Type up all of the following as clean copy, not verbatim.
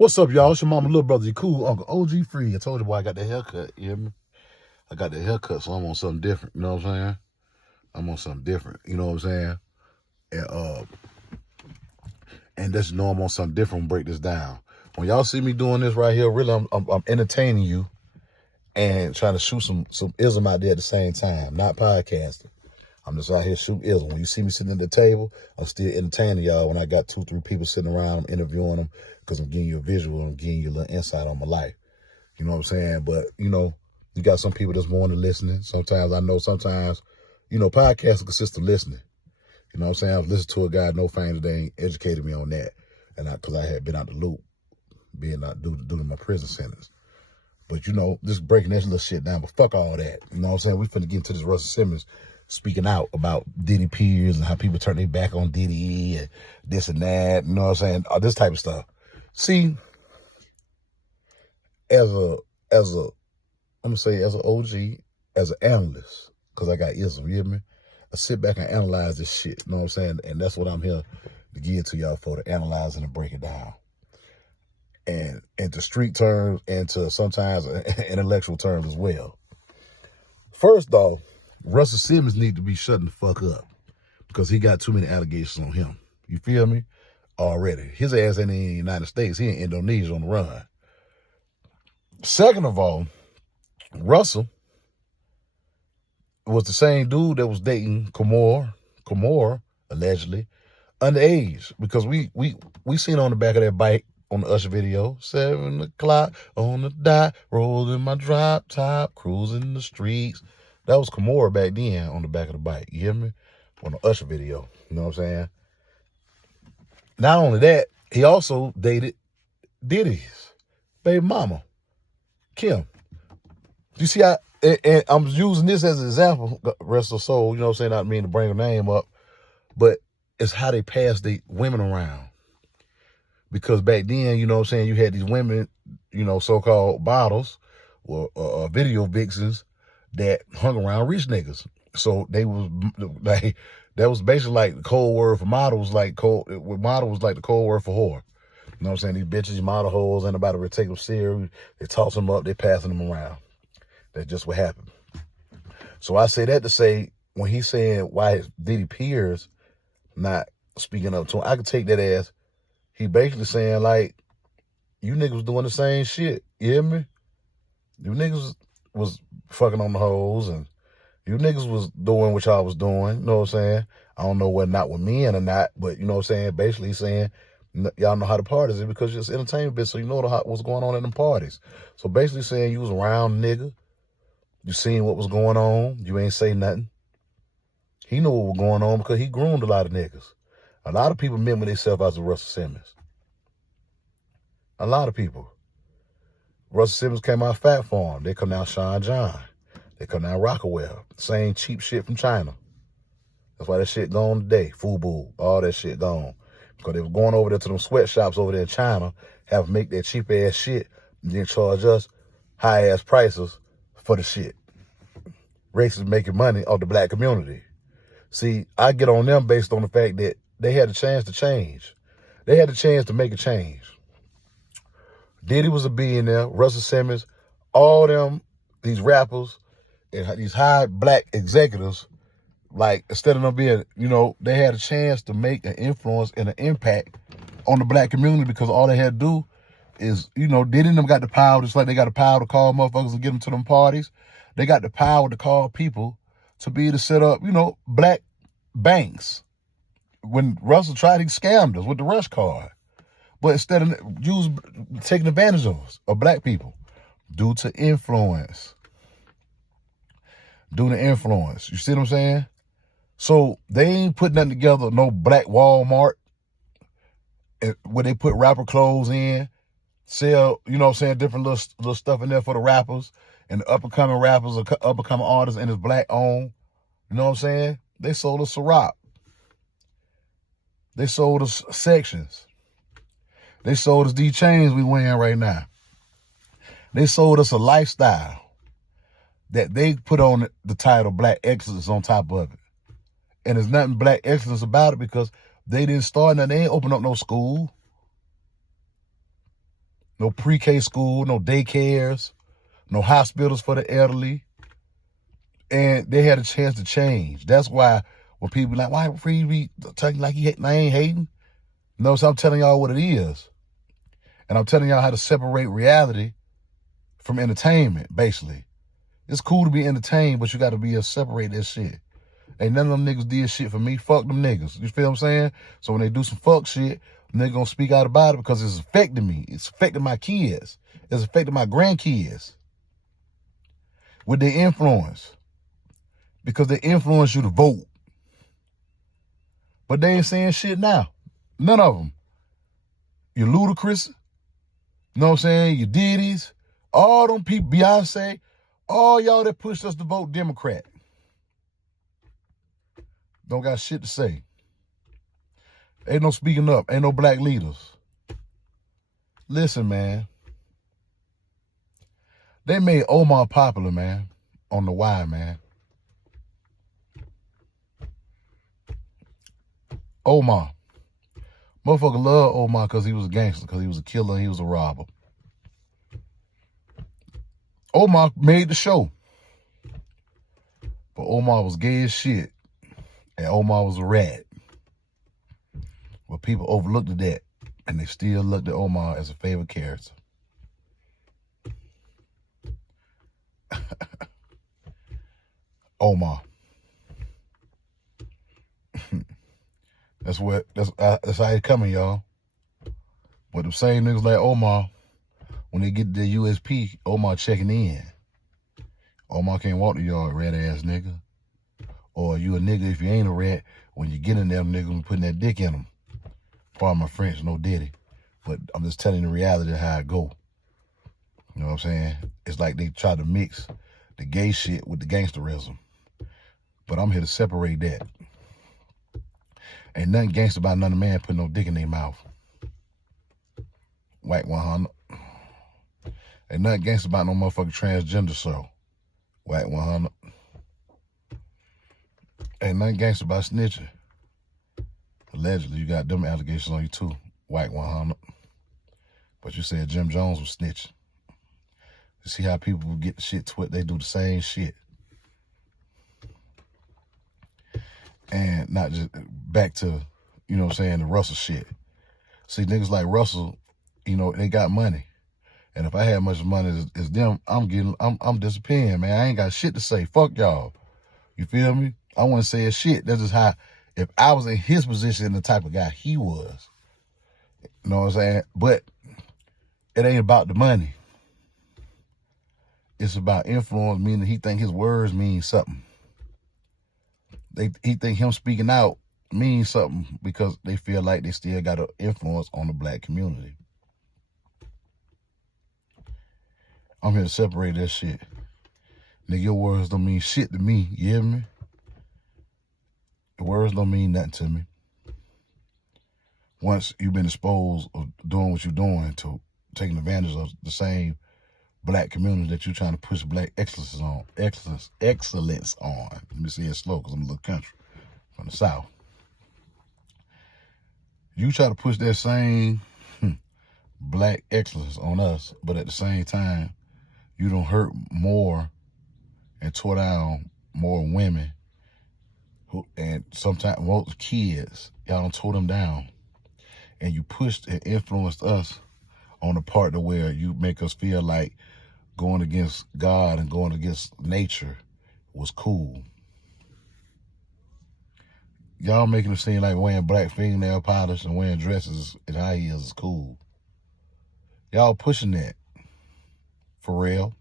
What's up, y'all? It's your mama, little brother, you cool Uncle OG Free. I told you, boy, I got the haircut. You hear me? I got the haircut, so I'm on something different. You know what I'm saying? I'm on something different. You know what I'm saying? And just know I'm on something different. Break this down. When y'all see me doing this right here, really, I'm entertaining you and trying to shoot some ism out there at the same time. Not podcasting. I'm just out here shooting ism. When you see me sitting at the table, I'm still entertaining y'all. When I got 2-3 people sitting around, I'm interviewing them because I'm giving you a visual. I'm giving you a little insight on my life. You know what I'm saying? But, you got some people that's more into listening. Sometimes, podcasts consist of listening. You know what I'm saying? I've listened to a guy, no fame today, ain't educated me on that. And because I had been out the loop, being out due to my prison sentence. But, just breaking that little shit down. But fuck all that. You know what I'm saying? We finna get into this Russell Simmons speaking out about Diddy peers and how people turn their back on Diddy and this and that. You know what I'm saying? All this type of stuff. See, as an OG, as an analyst, because I got ism, you hear me? I sit back and analyze this shit, you know what I'm saying? And that's what I'm here to give to y'all for, to analyze and to break it down. And into street terms and to sometimes intellectual terms as well. First off, Russell Simmons need to be shutting the fuck up because he got too many allegations on him. You feel me? Already. His ass ain't in the United States. He in Indonesia on the run. Second of all, Russell was the same dude that was dating Kimora, allegedly, underage. Because we seen on the back of that bike on the Usher video, 7 o'clock on the dot, rolling my drop top, cruising the streets. That was Kimora back then on the back of the bike. You hear me? On the Usher video. You know what I'm saying? Not only that, he also dated Diddy's baby mama, Kim. You see, and I'm using this as an example, rest of soul, you know what I'm saying? Not mean to bring her name up, but it's how they pass the women around. Because back then, you know what I'm saying, you had these women, so-called bottles or video vixens that hung around rich niggas. So they was like, that was basically like the code word for models, model was like the code word for whore. You know what I'm saying? These bitches, these model hoes, ain't nobody would take them serious. They toss them up, they passing them around. That's just what happened. So I say that to say, when he's saying why his Diddy peers not speaking up to him, I could take that as he basically saying, like, you niggas was doing the same shit. You hear me? You niggas was fucking on the hoes, and you niggas was doing what y'all was doing. You know what I'm saying? I don't know whether not with men or not, but you know what I'm saying? Basically he's saying, y'all know how the parties is because it's entertainment bit, so you know what's going on in them parties. So basically saying you was around nigga, you seen what was going on, you ain't say nothing. He knew what was going on because he groomed a lot of niggas. A lot of people remember themselves as a Russell Simmons. A lot of people. Russell Simmons came out Fat Farm. They come down Sean John. They come down Rockawell. Same cheap shit from China. That's why that shit gone today. Fubu, all that shit gone. Because they was going over there to them sweatshops over there in China, have them make that cheap ass shit, and then charge us high ass prices for the shit. Racists making money off the black community. See, I get on them based on the fact that they had a chance to change. They had a chance to make a change. Diddy was a billionaire, Russell Simmons, all them, these rappers, and these high black executives, like, instead of them being, they had a chance to make an influence and an impact on the black community because all they had to do is, Diddy and them got the power, just like they got the power to call motherfuckers and get them to them parties. They got the power to call people to be able to set up, black banks. When Russell tried, he scammed us with the Rush card. But instead of taking advantage of us, of black people, due to influence. Due to influence. You see what I'm saying? So they ain't putting nothing together, no black Walmart, where they put rapper clothes in, sell, different little stuff in there for the rappers and the up-and-coming rappers, up-and-coming artists, and it's black-owned. You know what I'm saying? They sold us Ciroc. They sold us sections. They sold us these chains we wearing right now. They sold us a lifestyle that they put on the title Black Excellence on top of it. And there's nothing black excellence about it because they didn't start nothing. They ain't open up no school. no pre-K school, no daycares, no hospitals for the elderly. And they had a chance to change. That's why when people be like, why Free be talking like I ain't hating? No, so I'm telling y'all what it is. And I'm telling y'all how to separate reality from entertainment, basically. It's cool to be entertained, but you got to be able to separate that shit. Ain't none of them niggas did shit for me. Fuck them niggas. You feel what I'm saying? So when they do some fuck shit, niggas gonna speak out about it because it's affecting me. It's affecting my kids. It's affecting my grandkids. With their influence. Because they influence you to vote. But they ain't saying shit now. None of them. You're Ludacris. You know what I'm saying? You Diddy's. All them people, Beyonce. All y'all that pushed us to vote Democrat. Don't got shit to say. Ain't no speaking up. Ain't no black leaders. Listen, man. They made Omar popular, man. On the why, man. Omar. Motherfucker love Omar because he was a gangster, because he was a killer, he was a robber. Omar made the show. But Omar was gay as shit. And Omar was a rat. But people overlooked that. And they still looked at Omar as a favorite character. Omar. That's how it coming, y'all. But the same niggas like Omar, when they get to the USP, Omar checking in. Omar can't walk the yard, rat ass nigga. Or you a nigga if you ain't a rat, when you get in there, niggas putting that dick in them. Pardon my French, no diddy. But I'm just telling you the reality of how it go. You know what I'm saying? It's like they try to mix the gay shit with the gangsterism. But I'm here to separate that. Ain't nothing gangster about another man putting no dick in their mouth. Wack 100. Ain't nothing gangster about no motherfucking transgender show. Wack 100. Ain't nothing gangster about snitching. Allegedly, you got them allegations on you too. Wack 100. But you said Jim Jones was snitching. You see how people get the shit to it? They do the same shit. And not just back to, you know what I'm saying, the Russell shit. See, niggas like Russell, you know, they got money. And if I had much money as them, I'm disappearing, man. I ain't got shit to say. Fuck y'all. You feel me? I wouldn't say a shit. That's just how, if I was in his position, the type of guy he was. You know what I'm saying? But it ain't about the money. It's about influence, meaning he think his words mean something. He think him speaking out means something because they feel like they still got an influence on the black community. I'm here to separate that shit. Nigga, your words don't mean shit to me, you hear me? Your words don't mean nothing to me. Once you've been exposed of doing what you're doing to taking advantage of the same black community that you're trying to push black excellence on. Let me say it slow because I'm a little country from the South. You try to push that same black excellence on us, but at the same time, you don't hurt more and tore down more women and sometimes most kids. Y'all don't tore them down. And you pushed and influenced us on the part to where you make us feel like going against God and going against nature was cool. Y'all making it seem like wearing black fingernail polish and wearing dresses and high heels is cool. Y'all pushing that. For real.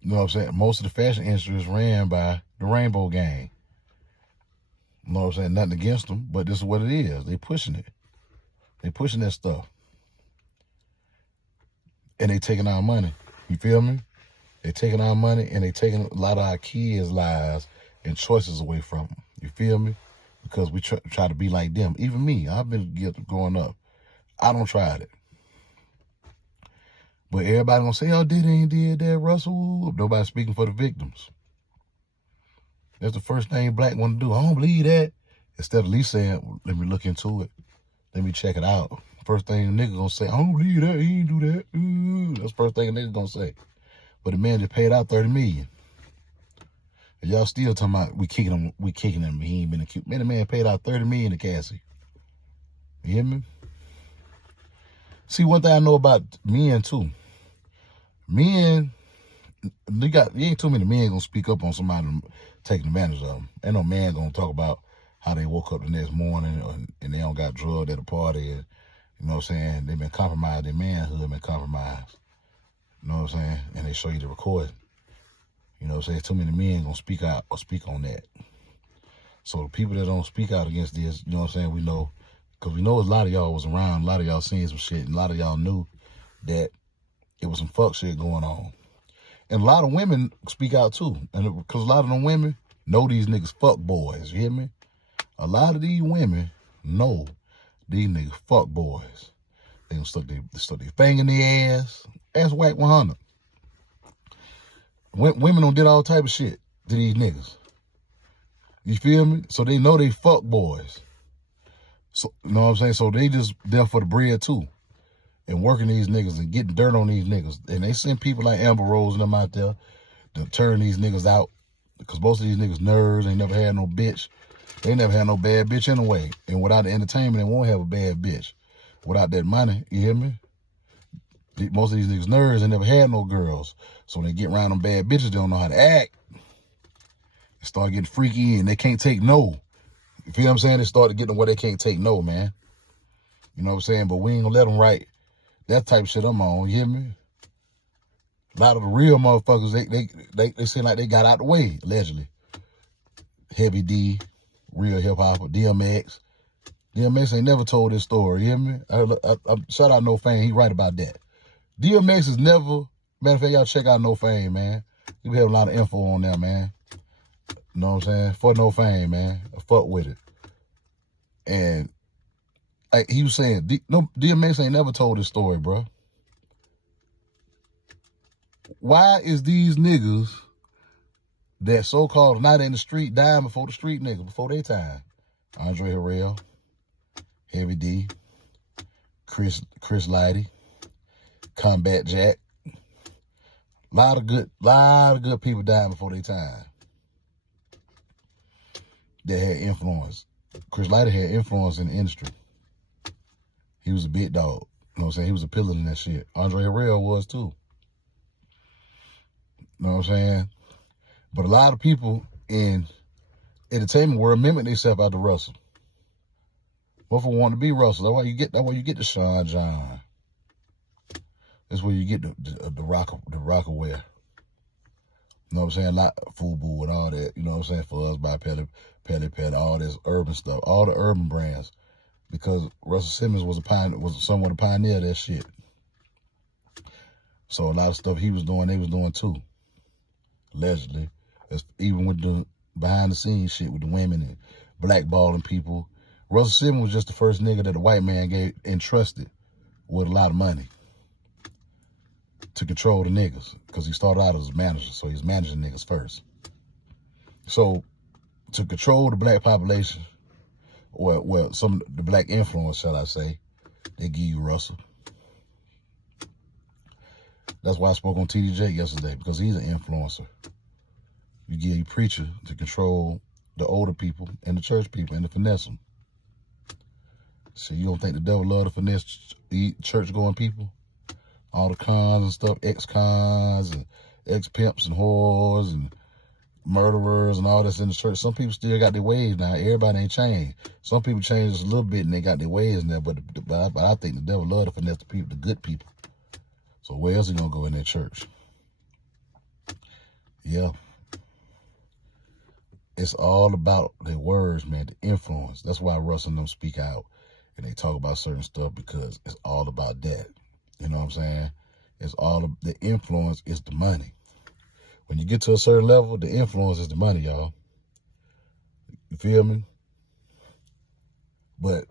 You know what I'm saying? Most of the fashion industry is ran by the Rainbow Gang. You know what I'm saying? Nothing against them, but this is what it is. They pushing it. They pushing that stuff. And they taking our money. You feel me? They taking our money and they taking a lot of our kids' lives and choices away from them. You feel me? Because we try to be like them. Even me, I've been guilty growing up. I don't try it. But everybody gonna say, oh, Diddy ain't did that, Russell. Nobody speaking for the victims. That's the first thing black want to do. I don't believe that. Instead of at least saying, let me look into it. Let me check it out. First thing a nigga gonna say, I don't believe that, he ain't do that. That's the first thing a nigga gonna say. But the man just paid out $30 million. And y'all still talking about we kicking him, he ain't been accused. Man, the man paid out $30 million to Cassie. You hear me? See, one thing I know about men too. Men, you ain't too many men gonna speak up on somebody taking advantage of them. Ain't no man gonna talk about how they woke up the next morning and they don't got drugged at a party. And, you know what I'm saying? They've been compromised. Their manhood been compromised. You know what I'm saying? And they show you the recording. You know what I'm saying? Too many men gonna speak out or speak on that. So the people that don't speak out against this, you know what I'm saying? We know, because we know a lot of y'all was around, a lot of y'all seen some shit, and a lot of y'all knew that it was some fuck shit going on. And a lot of women speak out too. And because a lot of them women know these niggas fuck boys. You hear me? A lot of these women know these niggas fuck boys. They gonna stuck their finger in their ass. Ask Wack 100. Women done did all type of shit to these niggas. You feel me? So they know they fuck boys. So, you know what I'm saying? So they just there for the bread too. And working these niggas and getting dirt on these niggas. And they send people like Amber Rose and them out there to turn these niggas out. Because most of these niggas nerds, ain't never had no bitch. They never had no bad bitch anyway. And without the entertainment, they won't have a bad bitch. Without that money, you hear me? Most of these niggas nerds, they never had no girls. So when they get around them bad bitches, they don't know how to act. They start getting freaky and they can't take no. You feel what I'm saying? They start getting where they can't take no, man. You know what I'm saying? But we ain't gonna let them write that type of shit I'm on, you hear me? A lot of the real motherfuckers, they seem like they got out the way, allegedly. Heavy D, real hip hopper, DMX. DMX ain't never told this story, you hear me? I shout out No Fame, he right about that. DMX is never, matter of fact, y'all check out No Fame, man. We have a lot of info on there, man. You know what I'm saying? For No Fame, man. I fuck with it. And like he was saying, DMX ain't never told this story, bro. Why is these niggas that so-called not in the street dying before the street niggas, before their time? Andre Harrell, Heavy D, Chris Lighty, Combat Jack. Lot of good people dying before their time that had influence. Chris Lighty had influence in the industry. He was a big dog. You know what I'm saying? He was a pillar in that shit. Andre Harrell was too. You know what I'm saying? But a lot of people in entertainment world mimic themselves out to Russell. Motherfucker want to be Russell. That's why you get the Sean John. That's where you get the Rockaware. You know what I'm saying? Like FUBU and all that. You know what I'm saying? For us by Pele, all this urban stuff, all the urban brands. Because Russell Simmons was somewhat a pioneer of that shit. So a lot of stuff he was doing, they was doing too. Allegedly. Even with the behind the scenes shit with the women and blackballing people. Russell Simmons was just the first nigga that a white man entrusted with a lot of money to control the niggas. Because he started out as a manager, so he's managing niggas first. So to control the black population, well, the black influence, shall I say, they give you Russell. That's why I spoke on TDJ yesterday, because he's an influencer. You give a preacher to control the older people and the church people and to finesse them. So you don't think the devil love to finesse church-going people? All the cons and stuff, ex-cons and ex-pimps and whores and murderers and all this in the church. Some people still got their ways now. Everybody ain't changed. Some people changed just a little bit and they got their ways in there, but I think the devil love to finesse the people, the good people. So where else he gonna go in that church? Yeah. It's all about their words, man, the influence. That's why Russell and them speak out and they talk about certain stuff, because it's all about that. You know what I'm saying? It's all the influence is the money. When you get to a certain level, the influence is the money, y'all. You feel me? But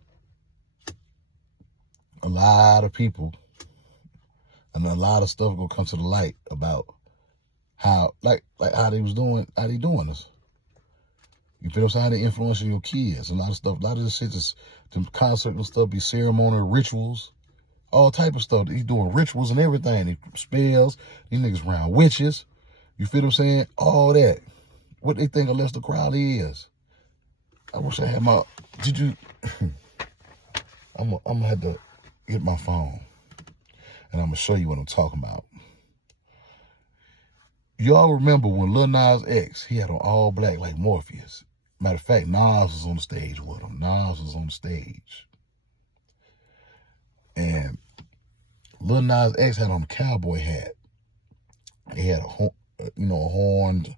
a lot of people and a lot of stuff gonna come to the light about how, like how they doing us. You feel what I'm saying? They influencing your kids. A lot of stuff, a lot of this shit is, the concert and stuff be ceremonial rituals. All type of stuff. He's doing rituals and everything. He spells. These niggas around witches. You feel what I'm saying? All that. What they think Aleister Crowley is. I wish I had my, did you, I'm gonna have to get my phone and I'm gonna show you what I'm talking about. Y'all remember when Lil Nas X, he had on all black like Morpheus. Matter of fact, Nas was on the stage with him. Nas was on the stage. And Lil Nas X had on a cowboy hat. He had a horned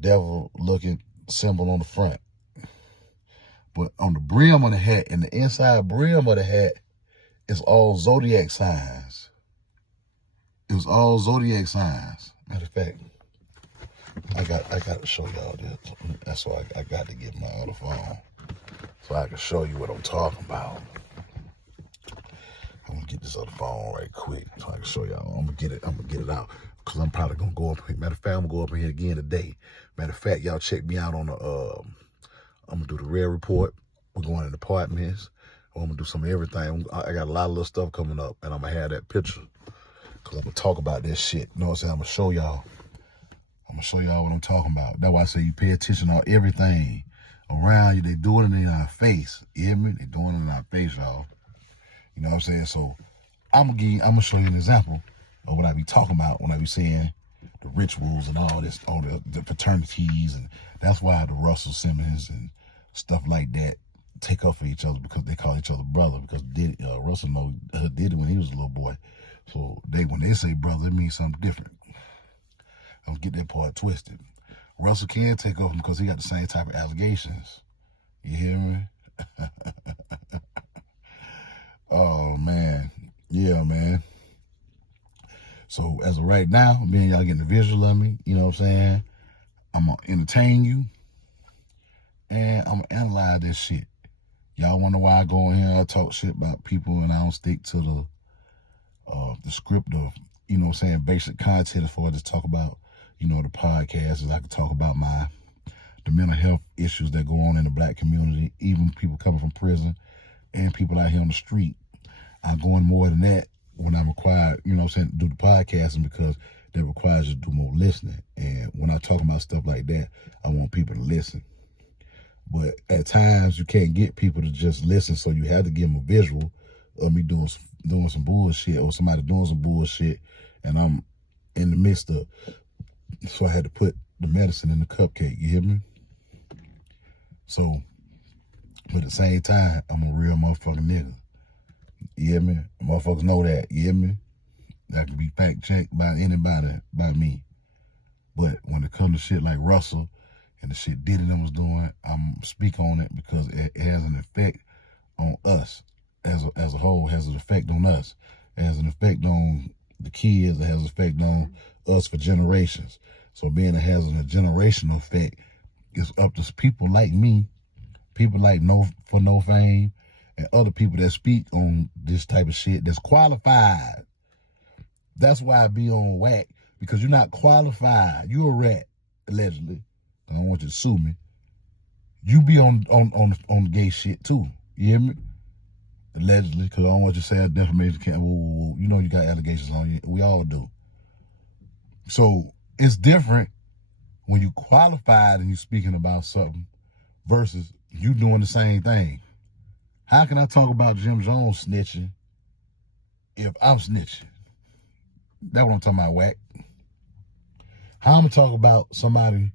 devil-looking symbol on the front. But on the brim of the hat and the inside brim of the hat is all zodiac signs. It was all zodiac signs. Matter of fact, I got to show y'all this. That's why I got to get my other phone so I can show you what I'm talking about. I'm gonna get this other phone right quick so I can show y'all. I'm gonna get it out because I'm probably gonna go up here. Matter of fact, I'm gonna go up in here again today. Matter of fact, y'all check me out on the I'm gonna do the Red Report. We're going in apartments. I'm gonna do some of everything. I got a lot of little stuff coming up, and I'm gonna have that picture because I'm gonna talk about this shit. You know what I'm saying? I'm gonna show y'all. I'm gonna show y'all what I'm talking about. That's why I say you pay attention on everything around you. They doing it in our face. You hear me? They doing it in our face, y'all. You know what I'm saying? So I'm gonna show you an example of what I be talking about when I be saying the rituals and all this, all the fraternities, and that's why the Russell Simmons and stuff like that take up for each other because they call each other brother because Russell know did it when he was a little boy. So when they say brother, it means something different. Don't get that part twisted. Russell can take off him because he got the same type of allegations. You hear me? Oh, man. Yeah, man. So, as of right now, me and y'all getting a visual of me, you know what I'm saying? I'm going to entertain you, and I'm going to analyze this shit. Y'all wonder why I go in here and I talk shit about people and I don't stick to the script of, you know what I'm saying, basic content as far as to talk about, you know, the podcast, is I can talk about the mental health issues that go on in the black community, even people coming from prison and people out here on the street. I'm going more than that when I'm required, you know what I'm saying, to do the podcasting because that requires you to do more listening. And when I talk about stuff like that, I want people to listen. But at times you can't get people to just listen, so you have to give them a visual of me doing some bullshit or somebody doing some bullshit and I'm in the midst of, so I had to put the medicine in the cupcake, you hear me? So, but at the same time, I'm a real motherfucking nigga. You hear me? Motherfuckers know that, you hear me? That can be fact checked by anybody, by me. But when it comes to shit like Russell and the shit Diddy and them was doing, I'm speak on it because it has an effect on us as a whole. It has an effect on us. It has an effect on the kids. It has an effect on us for generations. So being it has a generational effect, it's up to people like me, people like No Fame, and other people that speak on this type of shit that's qualified. That's why I be on Wack, because you're not qualified. You're a rat, allegedly. I don't want you to sue me. You be on the gay shit too. You hear me? Allegedly, because I don't want you to say I defamation can't. You know you got allegations on you. We all do. So it's different when you qualified and you speaking about something versus you doing the same thing. How can I talk about Jim Jones snitching if I'm snitching? That's what I'm talking about, Wack. How I'm gonna talk about somebody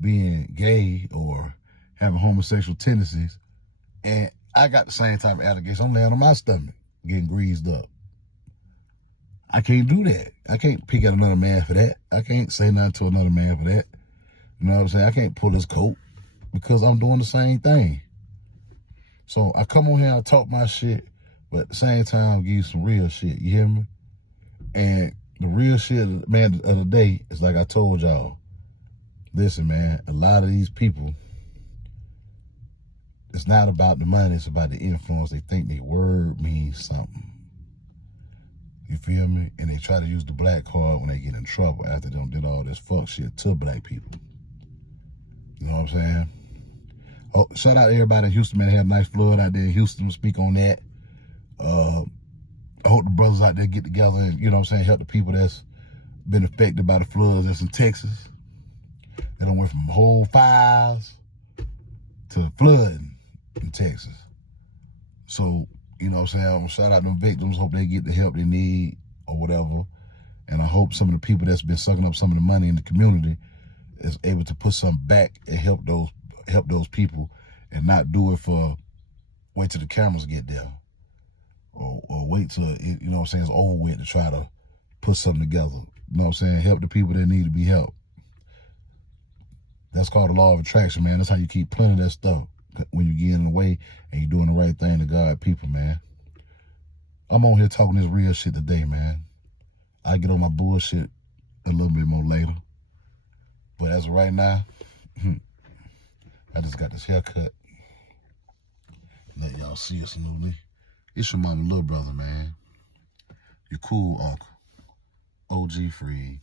being gay or having homosexual tendencies and I got the same type of allegations. I'm laying on my stomach, getting greased up. I can't do that. I can't pick at another man for that. I can't say nothing to another man for that. You know what I'm saying? I can't pull his coat because I'm doing the same thing. So I come on here, I talk my shit, but at the same time, I'll give you some real shit. You hear me? And the real shit, man, of the day is like I told y'all. Listen, man, a lot of these people, it's not about the money, it's about the influence. They think their word means something. You feel me? And they try to use the black card when they get in trouble after they done did all this fuck shit to black people. You know what I'm saying? Oh, shout out to everybody in Houston, man. They had a nice flood out there in Houston. We'll speak on that. I hope the brothers out there get together and, you know what I'm saying, help the people that's been affected by the floods that's in Texas. They done went from whole fires to flooding in Texas. So, you know what I'm saying, shout out to them victims. Hope they get the help they need or whatever. And I hope some of the people that's been sucking up some of the money in the community is able to put something back and help those people, and not do it for wait till the cameras get there, or wait till it, you know what I'm saying, it's over with to try to put something together. You know what I'm saying? Help the people that need to be helped. That's called the law of attraction, man. That's how you keep plenty of that stuff when you get in the way and you're doing the right thing to God people, man. I'm on here talking this real shit today, man. I get on my bullshit a little bit more later. But as of right now, I just got this haircut. Let y'all see us newly. It's your mama, little brother, man. Your cool uncle. OG Free.